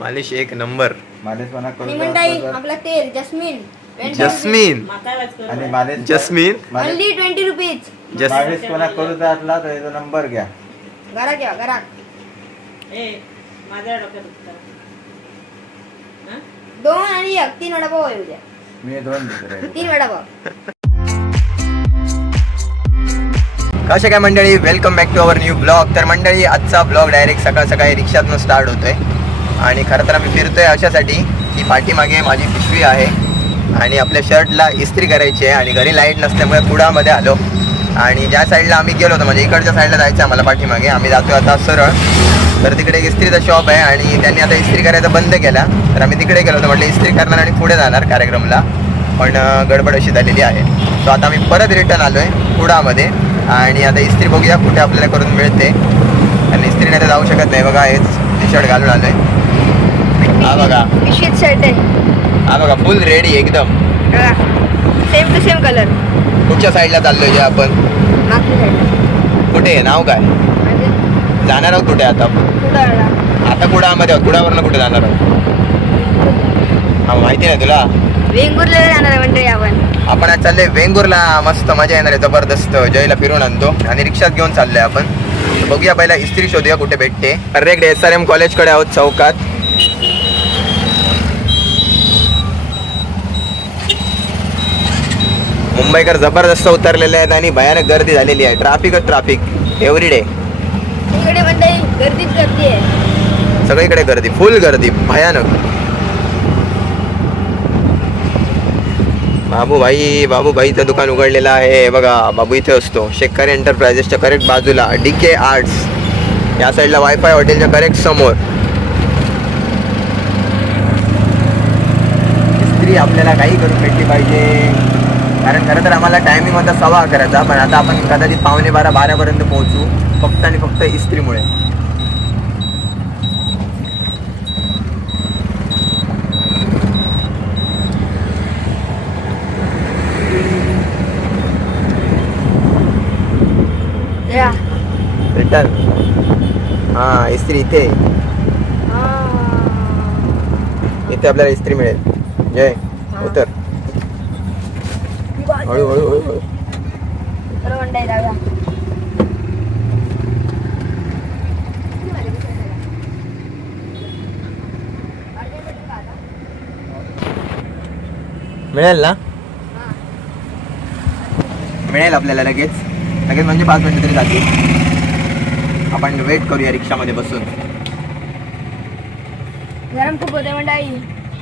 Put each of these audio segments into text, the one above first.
मालिश एक नंबर. मालिश म्हणा आणि करून द्या. आपला तेल जस्मिन. जस्मिन. आणि मालिश जस्मिन. मालिश ओनली ट्वेंटी रुपीज जस मालिश कोणा करू द्या असला तर याचा नंबर घ्या. घरात घ्या घरात माझ्या डोक्यात दोन आणि एक तीन वडापाव येऊ द्या मी दोन तीन वडापाव. कशा काय मंडळी? Welcome back to our new blog तर मंडळी आजचा ब्लॉग डायरेक्ट सकाळ सकाळी रिक्षातनं स्टार्ट होतोय. आणि खरं तर आम्ही फिरतोय अशासाठी की पाठीमागे माझी पिशवी आहे आणि आपल्या शर्टला इस्त्री करायची आहे आणि घरी लाइट नसल्यामुळे कुडामध्ये आलो. आणि ज्या साईडला आम्ही गेलो होतो म्हणजे इकडच्या साईडला जायचं आम्हाला पाठीमागे आम्ही जातो आता सरळ. तर तिकडे एक इस्त्रीचा शॉप आहे आणि त्यांनी आता इस्त्री करायचा बंद केला. तर आम्ही तिकडे गेलो होतो म्हटलं इस्त्री करणार आणि पुढे जाणार कार्यक्रमला. पण गडबड अशी झालेली आहे. सो आता आम्ही परत रिटर्न आलो आहे कुडामध्ये आणि आता इस्त्री बघूया कुठे आपल्याला करून मिळते. आणि इस्त्री नाही तर जाऊ शकत नाही. बघा हेच टी शर्ट घालून आलो आहे हा बघा. पिशवीत शर्ट आहे. हा बघा फुल रेडी एकदम. सेम टू सेम कलर कुठच्या साईडला चाललोय जे आपण. मागची साईड कुठे आहे? नाव काय? म्हणजे? जाणार आहोत कुठे आता? आता कुडामध्ये आहोत. कुडावरनं कुठे जाणार आहोत? हा माहिती नाही तुला? वेंगुर्ला जाणार आहे मंडळी आपण. आपण आज चाललोय वेंगुर्ला. मस्त मजा येणार आहे. जबरदस्त. जयला फिरून आणतो. आणि रिक्षात घेऊन चाललोय आपण. तर बघूया पहिला इस्त्री शोधूया कुठे भेटते. करेक्ट एस आर एम कॉलेजकडे आहोत चौकात. मुंबईकर जबरदस्त उतरलेले आहेत आणि भयानक गर्दी झालेली आहे. ट्राफिकच ट्राफिक एव्हरी डे इकडे मंडळी गर्दीच गर्दी आहे. सगळीकडे गर्दी. फुल गर्दी. भयानक. बाबू भाई बाबू भाईचं दुकान उघडलेलं आहे. बघा बाबू इथे असतो. शेतकरी एंटरप्राइजेसच्या करेक्ट बाजूला डी के आर्ट्स या साईडला वायफाय हॉटेलच्या करेक्ट समोर. स्त्री आपल्याला काही करून भेटली पाहिजे. कारण खरं तर आम्हाला टायमिंग होता सव्वा अकराचा पण आता आपण कदाचित पावणे बारा बारापर्यंत पोहोचू फक्त आणि फक्त इस्त्रीमुळे. रिटर्न हां इस्त्री इथे. इथे आपल्याला इस्त्री मिळेल. जय उतर. हळू हळू हळू मिळेल ना? मिळेल आपल्याला लगेच. लगेच म्हणजे पाच मिनिटं तरी जातील. आपण वेट करूया रिक्षामध्ये बसून. गरम खूप होते मंडळी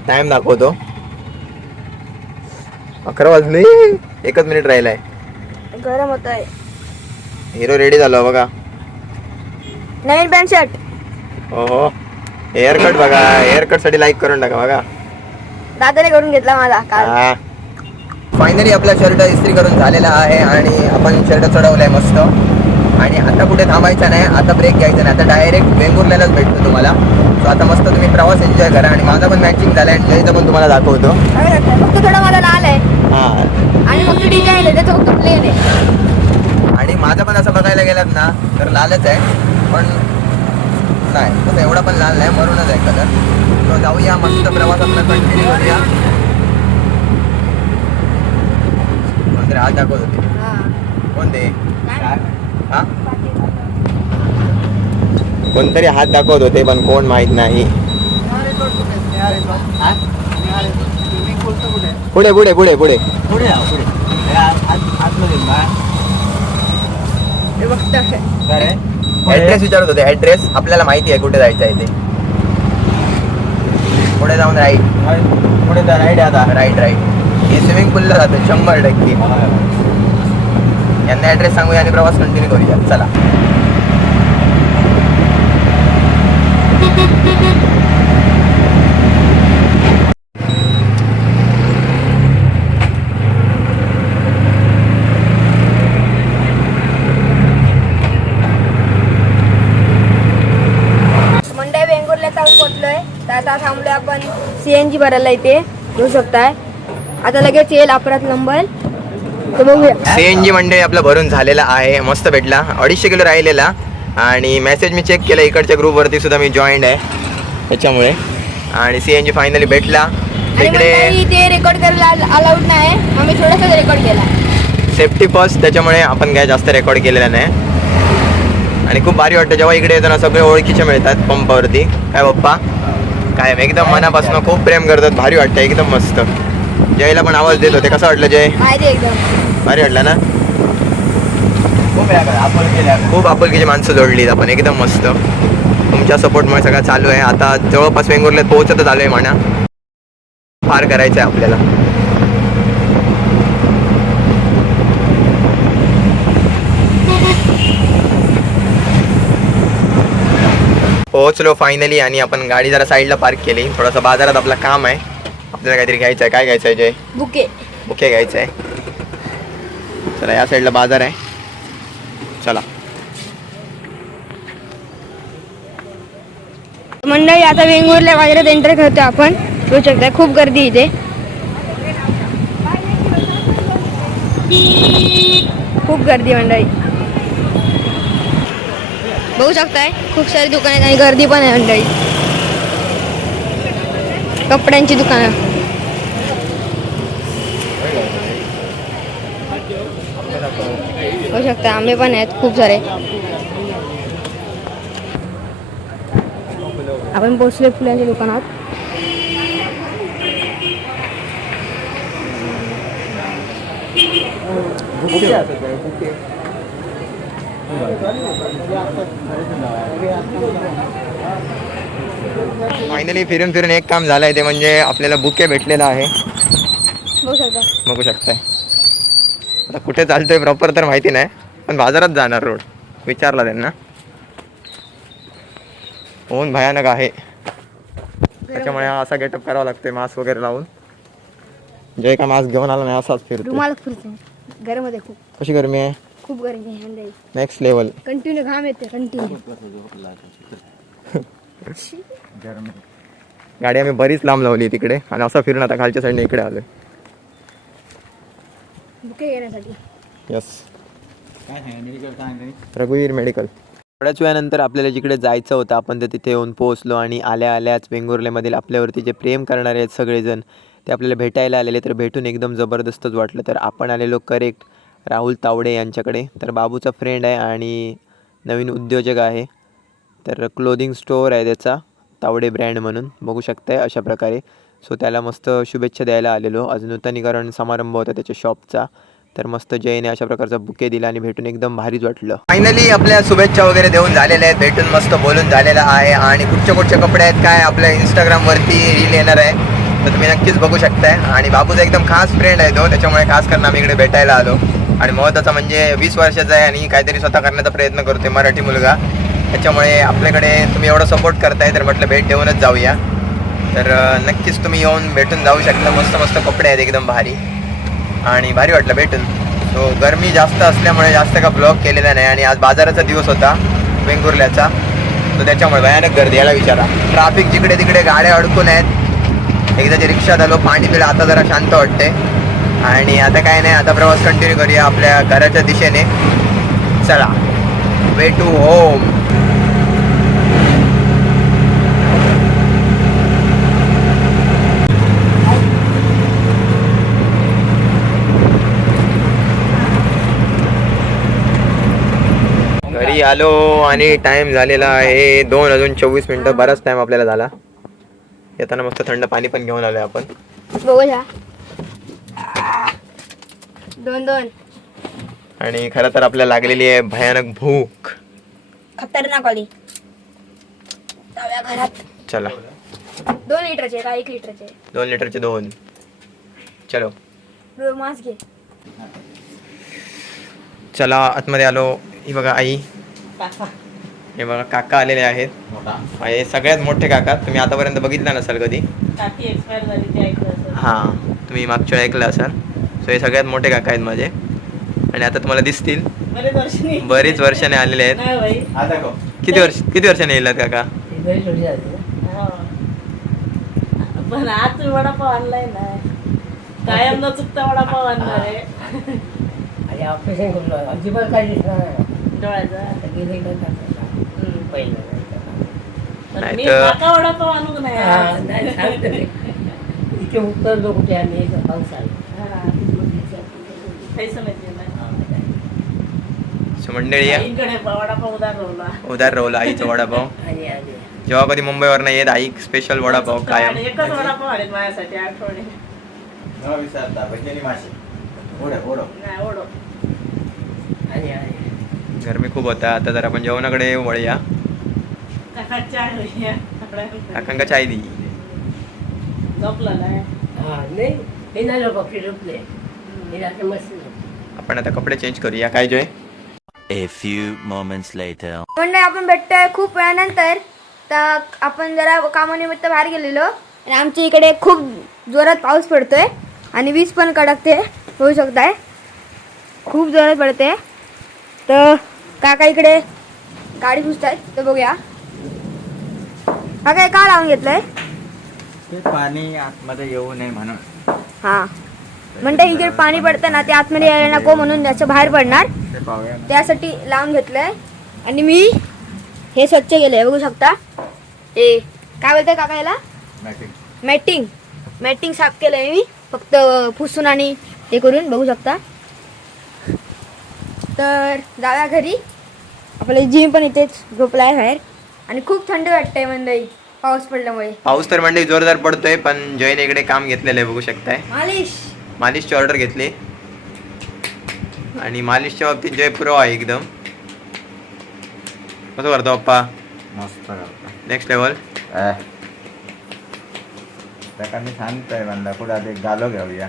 टाइम दाखवतो. अकरा वाजले. एकच मिनिट राहिलाय. गरम होत आहे हिरो रेडी झालो बघा. नवीन पॅन्ट शर्ट हो हेअरकट बघा हेअरकटसाठी लाईक करून टाका बघा. दादाने करून घेतला माझा काल. फायनली आपला शर्ट इस्त्री करून झालेला आहे आणि आपण शर्ट चढवलाय मस्त. आणि आता कुठे थांबायचं नाही आता ब्रेक घ्यायचा नाही. आता डायरेक्ट वेंगुर्ल्यालाच भेटतो तुम्हाला. सो आता मस्त तुम्ही प्रवास एन्जॉय करा आणि माझा पण मॅचिंग झाला आहे पण तुम्हाला दाखवतो. फक्त थोडा मला लाल आहे. हां आणि फक्त डिझाईन आहे त्याचं फक्त प्लेन आहे. आणि माझं पण असं बघायला गेलात ना तर लालच आहे. पण नाही तसं एवढा पण लाल नाही मरूनच आहे कलर. तो जाऊया मस्त प्रवास आपला कंटिन्यू करूया. कोणतरी हात दाखवत होते. हा. कोणते? हा? कोणतरी हात दाखवत होते पण कोण माहीत नाही. पुढे. पुढे पुढे पुढे हे ऍड्रेस विचारत होते. ऍड्रेस आपल्याला माहिती आहे कुठे जायचं आहे ते. पुढे जाऊन राईट पुढे तर राईट आता. राईट राईट हे स्विमिंग पूलला जातं शंभर टक्के. यांना ऍड्रेस सांगूया आणि प्रवास कंटिन्यू करूया. चला मंडई वेंगुर्ला जाऊन पोहोचलोय तर आता थांबलोय आपण सीएनजी भरायला इथे घेऊ शकताय. आता लगेच येईल अपराध नंबर. तर बघूया सीएनजी मंडळी आपलं भरून झालेला आहे. मस्त भेटला. अडीचशे किलो राहिलेला. आणि मेसेज मी चेक केला. इकडच्या ग्रुपवरती सुद्धा मी जॉईंड आहे. त्याच्यामुळे. आणि सी एन जी फायनली भेटला. आणि मंडळी ते रेकॉर्ड करायला अलाउड नाही. थोडासाच रेकॉर्ड केला. सेफ्टी फर्स्ट त्याच्यामुळे आपण काय जास्त रेकॉर्ड केलेलं नाही. आणि खूप भारी वाटतं. जेव्हा इकडे येतो ना सगळे ओळखीचे मिळतात पंपावरती काय पप्पा काय एकदम मनापासून खूप प्रेम करतात. भारी वाटतं एकदम मस्त. जयला पण आवाज देत. होते कसं वाटलं जय? भारी वाटलं ना? खूप आपुलकीची माणसं जोडलीत आपण. एकदम मस्त. तुमच्या सपोर्टमुळे सगळं चालू आहे. आता जवळपास वेंगुर्ल्यात पोहोचतच आलो आहे म्हणा. फार करायचं आहे आपल्याला. पोहोचलो फायनली आणि आपण गाडी जरा साईडला पार्क केली. थोडंसं बाजारात आपलं काम आहे. आपल्याला काहीतरी घ्यायचं आहे. काय घ्यायचं आहे जय? बुके. बुके घ्यायचं आहे. चला या साईडला बाजार आहे. चला. मंडळी आता वेंगुर्ल्या बाजारात एंटर करतो आपण. बघू शकता खूप गर्दी इथे. खूप गर्दी मंडळी. बघू शकताय खूप सारी दुकान आहेत आणि गर्दी पण आहे मंडळी. कपड्यांची दुकानं. बघू शकता आंबे पण आहेत खूप सारे. आपण पोचले फुलांच्या दुकानात. Bouquet bouquet. फायनली फिरून फिरून एक काम झालंय ते म्हणजे आपल्याला बुके भेटलेलं आहे. बघू शकता. बघू शकताय. आता कुठे चालतोय प्रॉपर तर माहिती नाही पण बाजारात जाणार रोड. विचारला त्यांना. ऊन भयानक आहे. त्याच्यामुळे हा असा गेटअप करावा लागतोय मास्क वगैरे लावून. जे का मास्क घेऊन आला नाही असाच फिरतो गरम खूप. कशी गरमी आहे? खूप गरमी आहे नेक्स्ट लेवल कंटिन्यू घाम येते कंटिन्यू गरमी. गाडी आम्ही बरीच लांब लावली तिकडे. आणि असं फिरून आता खालच्या साईडने इकडे आलोय. बुके घेण्यासाठी. यस. रघुवीर मेडिकल थोड्याच वेळानंतर आपल्याला जिकडे जायचं होतं आपण तर तिथे येऊन पोहोचलो आणि आल्या आल्याच वेंगुर्लेमधील आपल्यावरती जे प्रेम करणारे आहेत सगळेजण ते आपल्याला भेटायला आलेले तर भेटून एकदम जबरदस्तच वाटलं. तर आपण आलेलो करेक्ट राहुल तावडे यांच्याकडे. तर बाबूचा फ्रेंड आहे आणि नवीन उद्योजक आहे. तर क्लोदिंग स्टोअर आहे त्याचा तावडे ब्रँड म्हणून. बघू शकताय अशा प्रकारे. सो त्याला मस्त शुभेच्छा द्यायला आलेलो. आज नूतनीकरण समारंभ होता त्याच्या शॉपचा तर मस्त जयने अशा प्रकारचा बुके दिला आणि भेटून एकदम भारीच वाटलं. फायनली आपल्या शुभेच्छा वगैरे देऊन झालेल्या आहेत. भेटून मस्त बोलून झालेलं आहे. आणि कुठचे कुठचे कपडे आहेत काय आपल्या इंस्टाग्रामवरती रील येणार आहे तर तुम्ही नक्कीच बघू शकताय. आणि बाबूचा एकदम खास फ्रेंड आहे तो. त्याच्यामुळे खास करून आम्ही इकडे भेटायला आलो. आणि महत्त्वाचं म्हणजे वीस वर्षाचा आहे आणि काहीतरी स्वतः करण्याचा प्रयत्न करतोय मराठी मुलगा. त्याच्यामुळे आपल्याकडे तुम्ही एवढं सपोर्ट करताय तर म्हटलं भेट देऊनच जाऊया. तर नक्कीच तुम्ही येऊन भेटून जाऊ शकता. मस्त मस्त कपडे आहेत एकदम भारी. आणि भारी वाटलं भेटून. सो गरमी जास्त असल्यामुळे जास्त का ब्लॉक केलेला नाही. आणि आज बाजाराचा दिवस होता वेंगुर्ल्याचा. तो त्याच्यामुळे भयानक गर्दी याला विचारा. ट्राफिक जिकडे तिकडे गाड्या अडकून आहेत. एकदा जे रिक्षा झालो पाणी पिलं आता जरा शांत वाटते आणि आता काय नाही आता प्रवास कंटिन्यू करूया आपल्या घराच्या दिशेने. चला. वे टू होम घरी आलो आणि टाइम झालेला आहे दोन अजून चोवीस मिनिटं. बराच टाइम आपल्याला झाला. येताना मस्त थंड पाणी पण घेऊन आलोय आपण. दोन दोन. आणि खरं तर आपल्याला लागलेली आहे भयानक भूक. खतरनाक वाली. जाऊया घरात. चला. दोन लिटरचे का एक लिटरचे दोन लिटरचे दोन. चलो. घे. चला आतमध्ये आलो. ही बघा आई. हे बघा काका आलेले आहेत. मोठा. हे सगळ्यात मोठे काका. तुम्ही आतापर्यंत बघितला नसाल कधी? काकी एक्सपायर झाली ते ऐकलं असेल. हां. तुम्ही मागच्या वेळी ऐकलं असाल. सो हे सगळ्यात मोठे काका आहेत माझे. आणि आता तुम्हाला दिसतील. बरेच वर्षांनी. बरीच वर्षाने आलेले आहेत. किती वर्ष किती वर्षाने येतात काका? हो. पण आज वडापाव आणलाय ना. कायम न चुकता वडापाव आणणार आहे. आणि ऑपरेशन करून अजिबात काही दिसणार नाही. डोळ्याचा. आता गेले का टाकायचा. हम्म. पहिलं नाही का. आणि मी नाहीतर- माका वडापाव हा, नाही नाही सांगतो ते. इथे उतरलो कुठे आम्ही हा. नाही. नाही. मंडळी उदार रोवला. राहुला आईचा वडापाव. जेव्हा कधी मुंबईवरनं येत आई स्पेशल वडापाव कायम. आणि एकच वडापाव आहेत माझ्यासाठी आठवडे. नाही गरमी खूप होता आता जर आपण जेवणाकडे वळूया. काकांका चाय दी झोपला नाही हा नाही हे नाही लोक फिरपले हे रात्री मस्त झालं. आपण आता कपडे चेंज करूया. काय जोय A few moments later. मंडळी आपण भेटतोय खूप वेळानंतर. तर आपण जरा कामानिमित्त बाहेर गेलेलो. आणि आमच्या इकडे खूप जोरात पाऊस पडतोय. आणि वीज पण कडकते होऊ शकताय. खूप जोरात पडते. तर काका इकडे गाडी पुसतायत तर बघूया. काका हे का लावून घेतलंय? ते पाणी आतमध्ये येऊ नये म्हणून. हां. म्हणते इकडे पाणी पडतं ना ते आतमध्ये यायला नको म्हणून त्याचं बाहेर पडणार. ते पाहूया ना. त्यासाठी लावून घेतलंय. आणि मी हे स्वच्छ केलंय बघू शकता. ए काय बोलताय काका याला? Matting. मॅटिंग मॅटिंग साफ केलंय मी. फक्त पुसून आणि हे करून बघू शकता. तर जाऊया घरी. आपलं जिम पण इथेच झोपलाय बाहेर. आणि खूप थंड वाटतंय मंडई. पाऊस पडल्यामुळे. पाऊस तर मंडळी जोरदार पडतोय पण जयने इकडे काम घेतलेलं आहे बघू शकताय. मालिश. मालिशची ऑर्डर घेतली. आणि मालिशच्या बाबतीत जय प्रो आहे एकदम. कसं करतो पप्पा? मस्त करता. Next level. त्याका मी सांगतोय म्हणला पुढे आधी गालो घेऊया.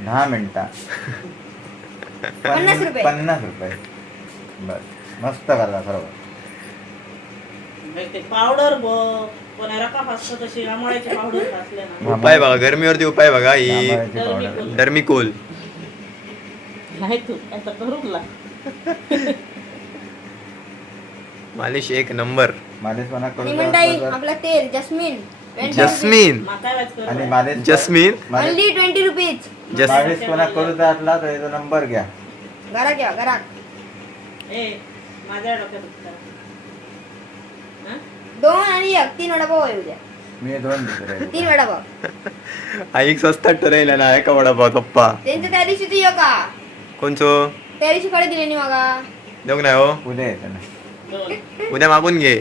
दहा मिनिटा. पन्नास रुपये. पन्नास रुपये. बर मस्त करता ते पावडर बघ तशी पावडर घातले ना. उपाय बघा गरमीवरती उपाय बघा ही powder. डर्मिकोल नाही तू आता करूक लाग मालिश एक नंबर. मालिश म्हणा आणि करू मंडई तर- आपलं तेल जस्मिन. जस्मिन. माका वाच कर. आणि मालिश जस्मिन. मालिश ओनली ट्वेंटी रुपीज जस मालिश कोणा करू असला तर याचा नंबर घ्या. घरा घ्या घरा. ए माझ्या डोक्यात दुखतं. दोन आणि एक तीन वडापाव आहे उद्या. मी दोन तीन वडापाव आई स्वस्तात ठरवलेला ना एका वडापाव पप्पा. त्यांचं त्या दिवशी ती का? कोणचो? त्या दिवशी कडे दिले नाही मगा. देऊ नाही हो? उद्या येते ना. दोन उद्या मागून घे.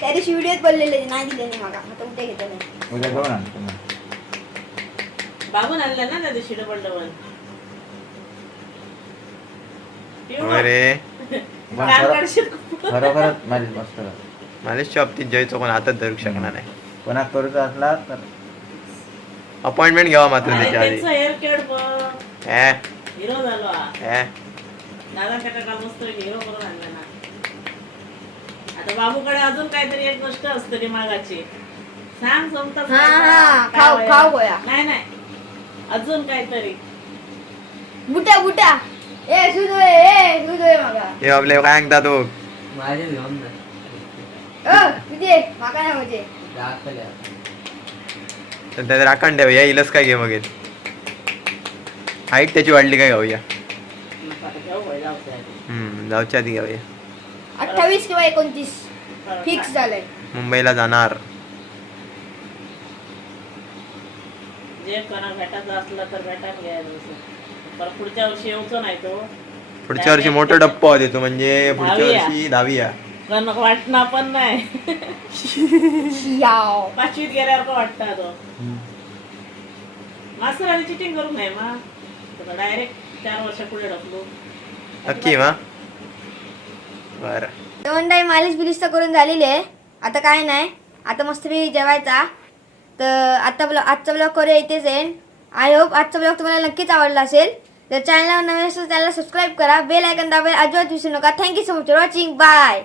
त्या दिवशी व्हिडिओत बोललेले नाही दिले नाही मगा. आता उद्या घेतो नाही उद्या दोन आणतो मी बाबून आणलं ना त्या दिवशी डबल डबल अरे खरं- खरोखरच मालिश मस्त. मालिशच्या बाबतीत जयचो कोण हातात धरू शकणार नाही. कोणा करूचा असला तर. अपॉइंटमेंट घ्यावा मात्र त्याच्या आधी. त्यांचं हेअर केअर बघ हे, हिरो झालो हा. हे. दादा काका काल मस्त हिरो करून आणला ना. आता बाबूकडे अजून काहीतरी एक गोष्ट असते ती मागाची. सांग जमतात हा, हा, खाऊ-? खाऊ गोया. नाही नाही. अजून काहीतरी. बुट्या बुट्या ए सुजोय ए सुजोय मगा. हे आपले काय सांगता तो? माझे घेऊन अ तुझे माका नाही म्हणजे. दाखवल्या तर त्यात राखण ठेव या इलच काय घे मग हाईट त्याची वाढली काय. हम्म जाऊच्या आधी घेऊया अठ्ठावीस किंवा एकोणतीस. फिक्स झालंय. मुंबईला जाणार. जे कोणा भेटायचं असलं तर भेटायला घ्यायचं पण पुढच्या वर्षी येऊचो नाही तो. पुढच्या वर्षी मोठं डप्पा देतो म्हणजे पुढच्या. वर्षी दहावी या. वाटणं पण नाही. याव. पाचवीत गेल्यावर का वाटतं तो मास्तर चिटिंग करू नये मा. डायरेक्ट चार वर्ष पुढे ढकलू. नक्की मा. बर. दोन टाईम मालिश बिलिश तर करून झालेली आहे. आता काय नाही. आता मस्तपैकी जेवायचा. तर आता ब्लॉग आजचा ब्लॉग करूया इथेच आहे आय होप आजचा ब्लॉग तुम्हाला नक्कीच आवडला असेल. तर चॅनलवर नवीन असेल तर त्याला सबस्क्राईब करा. बेल आयकन दाबायला अजिबात विसरू नका. Thank you so much for watching bye